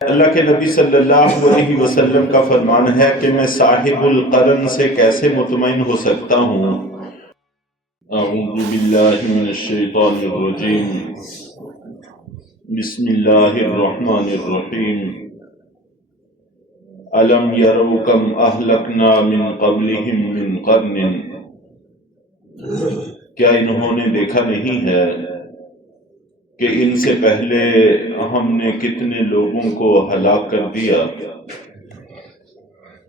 اللہ کے نبی صلی اللہ علیہ وسلم کا فرمان ہے کہ میں صاحب القرن سے کیسے مطمئن ہو سکتا ہوں؟ اعوذ باللہ من الشیطان الرجیم، بسم اللہ الرحمن الرحیم۔ الم یروا کم اہلکنا من قبلہم من قرن، کیا انہوں نے دیکھا نہیں ہے کہ ان سے پہلے ہم نے کتنے لوگوں کو ہلاک کر دیا۔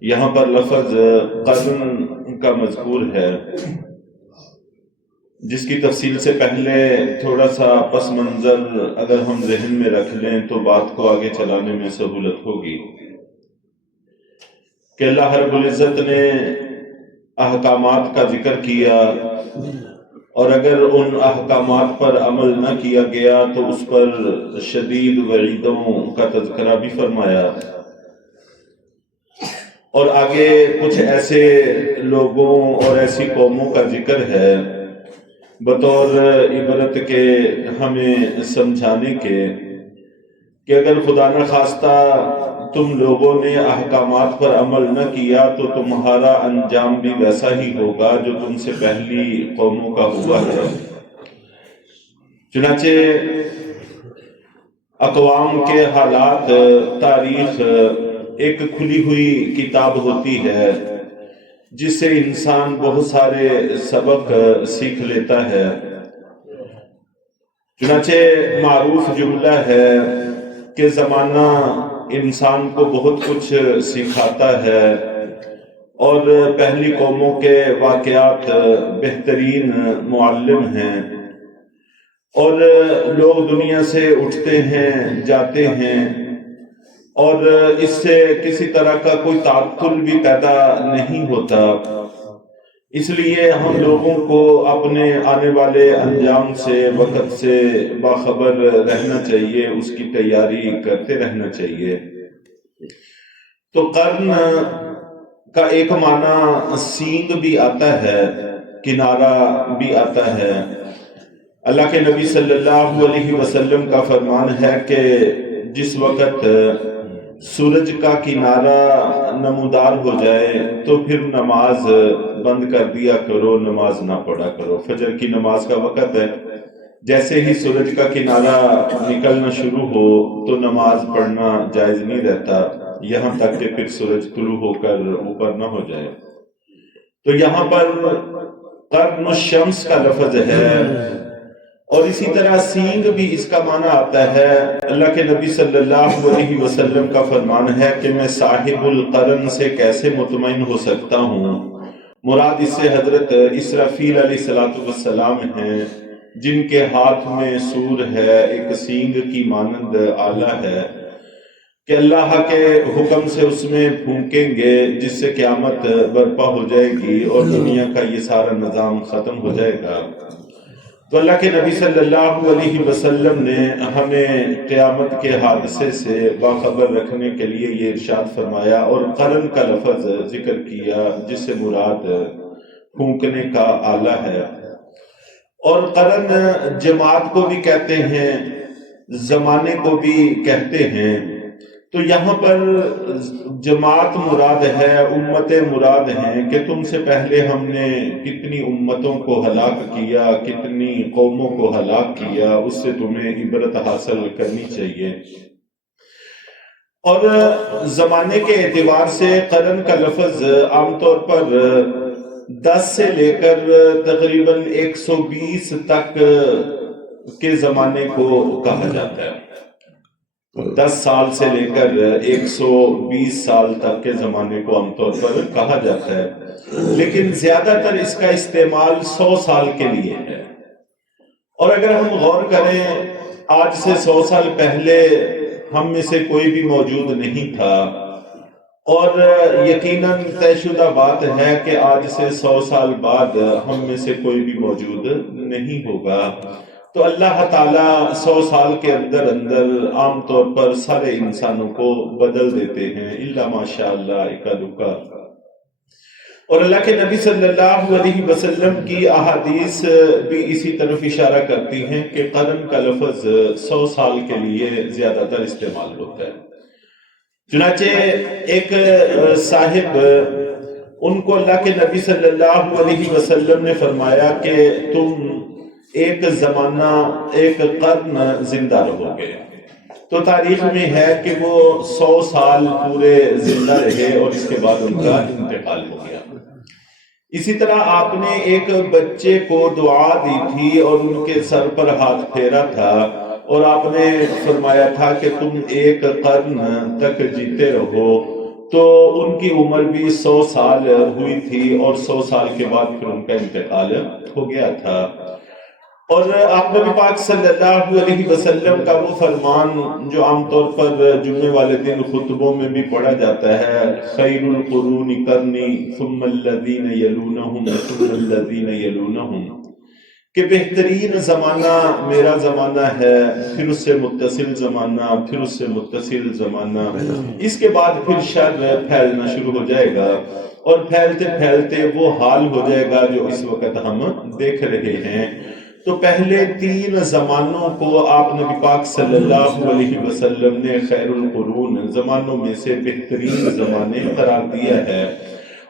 یہاں پر لفظ قرن کا مذکور ہے، جس کی تفصیل سے پہلے تھوڑا سا پس منظر اگر ہم ذہن میں رکھ لیں تو بات کو آگے چلانے میں سہولت ہوگی کہ اللہ رب العزت نے احکامات کا ذکر کیا، اور اگر ان احکامات پر عمل نہ کیا گیا تو اس پر شدید وعیدوں کا تذکرہ بھی فرمایا، اور آگے کچھ ایسے لوگوں اور ایسی قوموں کا ذکر ہے بطور عبرت کے ہمیں سمجھانے کے کہ اگر خدا نہ خواستہ تم لوگوں نے احکامات پر عمل نہ کیا تو تمہارا انجام بھی ویسا ہی ہوگا جو تم سے پہلی قوموں کا ہوا ہے۔ چنانچہ اقوام کے حالات، تاریخ ایک کھلی ہوئی کتاب ہوتی ہے جس سے انسان بہت سارے سبق سیکھ لیتا ہے۔ چنانچہ معروف جملہ ہے کہ زمانہ انسان کو بہت کچھ سکھاتا ہے، اور پہلی قوموں کے واقعات بہترین معلم ہیں، اور لوگ دنیا سے اٹھتے ہیں جاتے ہیں، اور اس سے کسی طرح کا کوئی تعطل بھی پیدا نہیں ہوتا۔ اس لیے ہم لوگوں کو اپنے آنے والے انجام سے، وقت سے باخبر رہنا چاہیے، اس کی تیاری کرتے رہنا چاہیے۔ تو قرن کا ایک معنی سینگ بھی آتا ہے، کنارہ بھی آتا ہے۔ اللہ کے نبی صلی اللہ علیہ وسلم کا فرمان ہے کہ جس وقت سورج کا کنارہ نمودار ہو جائے تو پھر نماز بند کر دیا کرو، نماز نہ پڑھا کرو۔ فجر کی نماز کا وقت ہے، جیسے ہی سورج کا کنارہ نکلنا شروع ہو تو نماز پڑھنا جائز نہیں رہتا یہاں تک کہ پھر سورج طلوع ہو کر اوپر نہ ہو جائے۔ تو یہاں پر قرن الشمس کا لفظ ہے، اور اسی طرح سینگ بھی اس کا معنی آتا ہے۔ اللہ کے نبی صلی اللہ علیہ وسلم کا فرمان ہے کہ میں صاحب القرن سے کیسے مطمئن ہو سکتا ہوں؟ مراد اس سے حضرت اسرافیل علیہ السلام ہیں، جن کے ہاتھ میں سور ہے، ایک سینگ کی مانند آلہ ہے، کہ اللہ کے حکم سے اس میں پھونکیں گے جس سے قیامت برپا ہو جائے گی اور دنیا کا یہ سارا نظام ختم ہو جائے گا۔ تو اللہ کے نبی صلی اللہ علیہ وسلم نے ہمیں قیامت کے حادثے سے باخبر رکھنے کے لیے یہ ارشاد فرمایا، اور قرن کا لفظ ذکر کیا جس سے مراد پھونکنے کا آلہ ہے۔ اور قرن جماعت کو بھی کہتے ہیں، زمانے کو بھی کہتے ہیں۔ تو یہاں پر جماعت مراد ہے، امت مراد ہیں کہ تم سے پہلے ہم نے کتنی امتوں کو ہلاک کیا، کتنی قوموں کو ہلاک کیا، اس سے تمہیں عبرت حاصل کرنی چاہیے۔ اور زمانے کے اعتبار سے قرن کا لفظ عام طور پر 10 سے لے کر تقریباً 120 تک کے زمانے کو کہا جاتا ہے۔ 10 سال سے لے کر 120 سال تک کے زمانے کو عام طور پر کہا جاتا ہے، لیکن زیادہ تر اس کا استعمال 100 سال کے لیے ہے۔ اور اگر ہم غور کریں، آج سے 100 سال پہلے ہم میں سے کوئی بھی موجود نہیں تھا، اور یقیناً طے شدہ بات ہے کہ آج سے 100 سال بعد ہم میں سے کوئی بھی موجود نہیں ہوگا۔ تو اللہ تعالیٰ 100 سال کے اندر عام طور پر سارے انسانوں کو بدل دیتے ہیں، الا ماشاء اللہ اکا دکا۔ اور اللہ کے نبی صلی اللہ علیہ وسلم کی احادیث بھی اسی طرف اشارہ کرتی ہیں کہ قرن کا لفظ 100 سال کے لیے زیادہ تر استعمال ہوتا ہے۔ چنانچہ ایک صاحب، ان کو اللہ کے نبی صلی اللہ علیہ وسلم نے فرمایا کہ تم ایک زمانہ، ایک قرن زندہ رہو گے. تو تاریخ میں ہے کہ وہ 100 سال پورے زندہ رہے اور اس کے بعد ان کا انتقال ہو گیا. اسی طرح آپ نے ایک بچے کو دعا دی تھی اور ان کے سر پر ہاتھ پھیرا تھا اور آپ نے فرمایا تھا کہ تم ایک قرن تک جیتے رہو. تو ان کی عمر بھی 100 سال ہوئی تھی اور 100 سال کے بعد پھر ان کا انتقال ہو گیا تھا. اور آپ نبی پاک صلی اللہ علیہ وسلم کا وہ فرمان جو عام طور پر جمعے والے دن خطبوں میں بھی پڑھا جاتا ہے، خیر القرون قرنی ثم الذین یلونہم ثم الذین یلونہم، کہ بہترین زمانہ میرا زمانہ ہے، پھر اس سے متصل زمانہ، پھر اس سے متصل زمانہ، اس کے بعد پھر شر پھیلنا شروع ہو جائے گا اور پھیلتے پھیلتے وہ حال ہو جائے گا جو اس وقت ہم دیکھ رہے ہیں. تو پہلے 3 زمانوں کو آپ نبی پاک صلی اللہ علیہ وسلم نے خیر القرون، زمانوں میں سے بہترین زمانے قرار دیا ہے.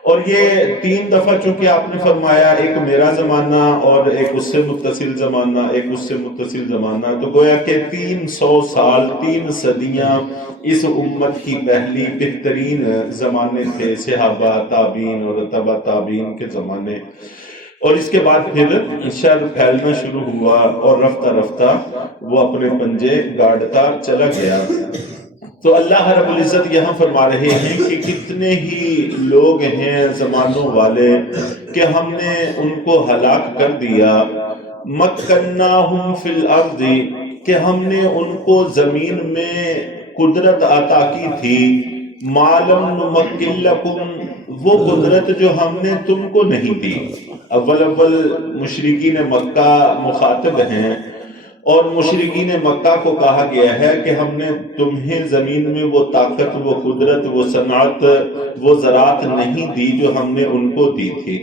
اور یہ 3 دفعہ چونکہ آپ نے فرمایا، ایک میرا زمانہ اور ایک اس سے متصل زمانہ، ایک اس سے متصل زمانہ، تو گویا کہ 300 سال، 3 صدیاں اس امت کی پہلی بہترین زمانے تھے، صحابہ، تابعین اور تبع تابعین کے زمانے. اور اس کے بعد پھر شر پھیلنا شروع ہوا اور رفتہ رفتہ وہ اپنے پنجے گاڑتا چلا گیا. تو اللہ رب العزت یہاں فرما رہے ہیں کہ کتنے ہی لوگ ہیں زمانوں والے کہ ہم نے ان کو ہلاک کر دیا. مکناہم فی الارض، کہ ہم نے ان کو زمین میں قدرت عطا کی تھی. ما لم نمکن لکم، وہ قدرت جو ہم نے تم کو نہیں دی. اول مشرکین مکہ مخاطب ہیں اور مشرکین مکہ کو کہا گیا ہے کہ ہم نے تمہیں زمین میں وہ طاقت، وہ قدرت، وہ صنعت، وہ زراعت نہیں دی جو ہم نے ان کو دی تھی.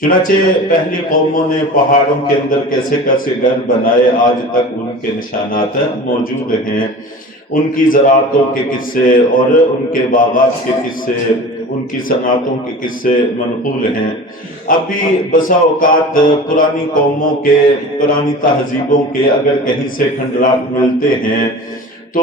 چنانچہ پہلی قوموں نے پہاڑوں کے اندر کیسے کیسے گھر بنائے، آج تک ان کے نشانات موجود ہیں. ان کی زراعتوں کے قصے اور ان کے باغات کے قصے، ان کی صنعتوں کے قصے منقول ہیں. ابھی بسا اوقات پرانی قوموں کے، پرانی تہذیبوں کے اگر کہیں سے کھنڈرات ملتے ہیں تو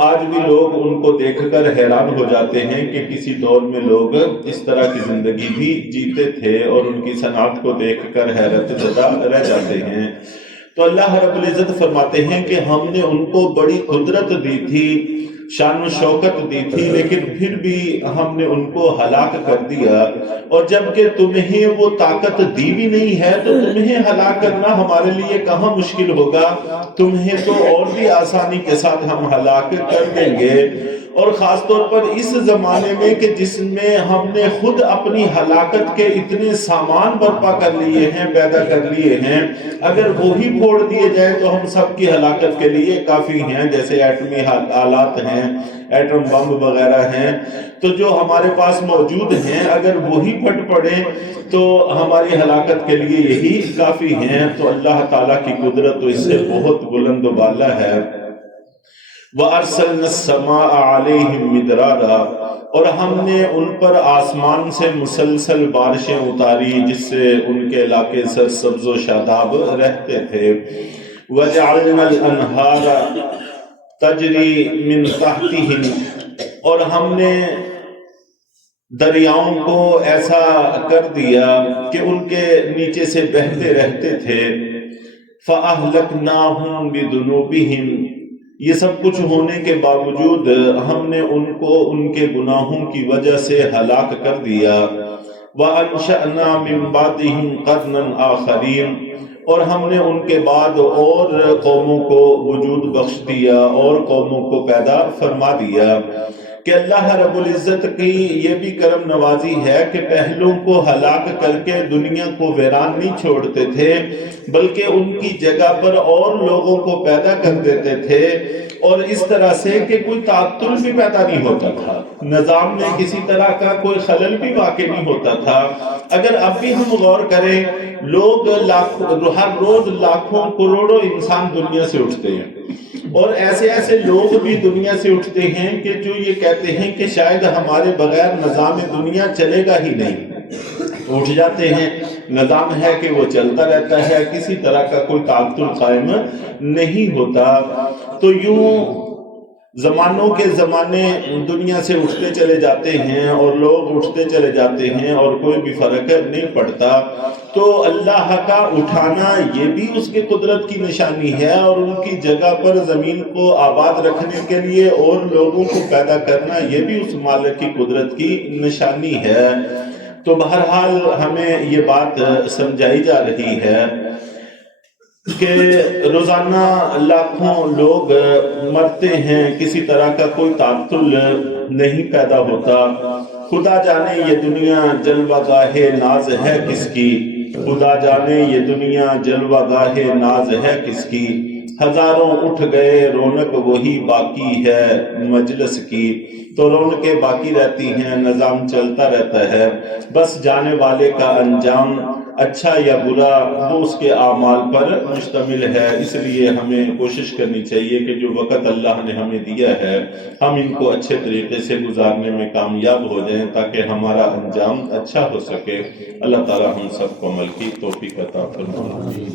آج بھی لوگ ان کو دیکھ کر حیران ہو جاتے ہیں کہ کسی دور میں لوگ اس طرح کی زندگی بھی جیتے تھے، اور ان کی صنعت کو دیکھ کر حیرت زدہ رہ جاتے ہیں. تو اللہ رب العزت فرماتے ہیں کہ ہم نے ان کو بڑی قدرت دی تھی، شان و شوکت دی تھی، لیکن پھر بھی ہم نے ان کو ہلاک کر دیا. اور جبکہ تمہیں وہ طاقت دی بھی نہیں ہے تو تمہیں ہلاک کرنا ہمارے لیے کہاں مشکل ہوگا، تمہیں تو اور بھی آسانی کے ساتھ ہم ہلاک کر دیں گے. اور خاص طور پر اس زمانے میں کہ جس میں ہم نے خود اپنی ہلاکت کے اتنے سامان برپا کر لیے ہیں، پیدا کر لیے ہیں، اگر وہی پھوڑ دیے جائیں تو ہم سب کی ہلاکت کے لیے کافی ہیں. جیسے ایٹمی آلات ہیں، ایٹم بم وغیرہ ہیں، تو جو ہمارے پاس موجود ہیں اگر وہی پھٹ پڑیں تو ہماری ہلاکت کے لیے یہی کافی ہیں. تو اللہ تعالیٰ کی قدرت تو اس سے بہت بلند و بالا ہے. وَأَرْسَلْنَا السَّمَاءَ عَلَيْهِمْ مِدْرَارًا، اور ہم نے ان پر آسمان سے مسلسل بارشیں اتاری جس سے ان کے علاقے سرسبز و شاداب رہتے تھے. وَجَعَلْنَا الْأَنْهَارَ تَجْرِي مِنْ تَحْتِهِمْ، اور ہم نے دریاؤں کو ایسا کر دیا کہ ان کے نیچے سے بہتے رہتے تھے. فَأَهْلَكْنَاهُمْ بِذُنُوبِهِمْ، یہ سب کچھ ہونے کے باوجود ہم نے ان کو ان کے گناہوں کی وجہ سے ہلاک کر دیا. وَأَنشَأْنَا مِن بَعْدِهِمْ قَرْنًا آخَرِينَ، اور ہم نے ان کے بعد اور قوموں کو وجود بخش دیا اور قوموں کو پیدا فرما دیا. کہ اللہ رب العزت کی یہ بھی کرم نوازی ہے کہ پہلوں کو ہلاک کر کے دنیا کو ویران نہیں چھوڑتے تھے، بلکہ ان کی جگہ پر اور لوگوں کو پیدا کر دیتے تھے، اور اس طرح سے کہ کوئی تعطل بھی پیدا نہیں ہوتا تھا، نظام میں کسی طرح کا کوئی خلل بھی واقع نہیں ہوتا تھا. اگر اب بھی ہم غور کریں، لوگ ہر روز لاکھوں کروڑوں انسان دنیا سے اٹھتے ہیں، اور ایسے ایسے لوگ بھی دنیا سے اٹھتے ہیں کہ جو یہ کہتے ہیں کہ شاید ہمارے بغیر نظام دنیا چلے گا ہی نہیں. اٹھ جاتے ہیں، نظام ہے کہ وہ چلتا رہتا ہے، کسی طرح کا کوئی تعطل قائم نہیں ہوتا. تو یوں زمانوں کے زمانے دنیا سے اٹھتے چلے جاتے ہیں اور لوگ اٹھتے چلے جاتے ہیں اور کوئی بھی فرق نہیں پڑتا. تو اللہ کا اٹھانا یہ بھی اس کی قدرت کی نشانی ہے، اور ان کی جگہ پر زمین کو آباد رکھنے کے لیے اور لوگوں کو پیدا کرنا یہ بھی اس مالک کی قدرت کی نشانی ہے. تو بہرحال ہمیں یہ بات سمجھائی جا رہی ہے کہ روزانہ لاکھوں لوگ مرتے ہیں، کسی طرح کا کوئی تعطل نہیں پیدا ہوتا. خدا جانے یہ دنیا جلوہ گاہ ناز ہے کس کی، خدا جانے یہ دنیا جلوہ گاہ ناز ہے کس کی. ہزاروں اٹھ گئے رونق وہی باقی ہے مجلس کی. تو رونقیں باقی رہتی ہیں، نظام چلتا رہتا ہے، بس جانے والے کا انجام اچھا یا برا وہ اس کے اعمال پر مشتمل ہے. اس لیے ہمیں کوشش کرنی چاہیے کہ جو وقت اللہ نے ہمیں دیا ہے ہم ان کو اچھے طریقے سے گزارنے میں کامیاب ہو جائیں تاکہ ہمارا انجام اچھا ہو سکے. اللہ تعالی ہم سب کو عمل کی توفیق عطا فرمائے.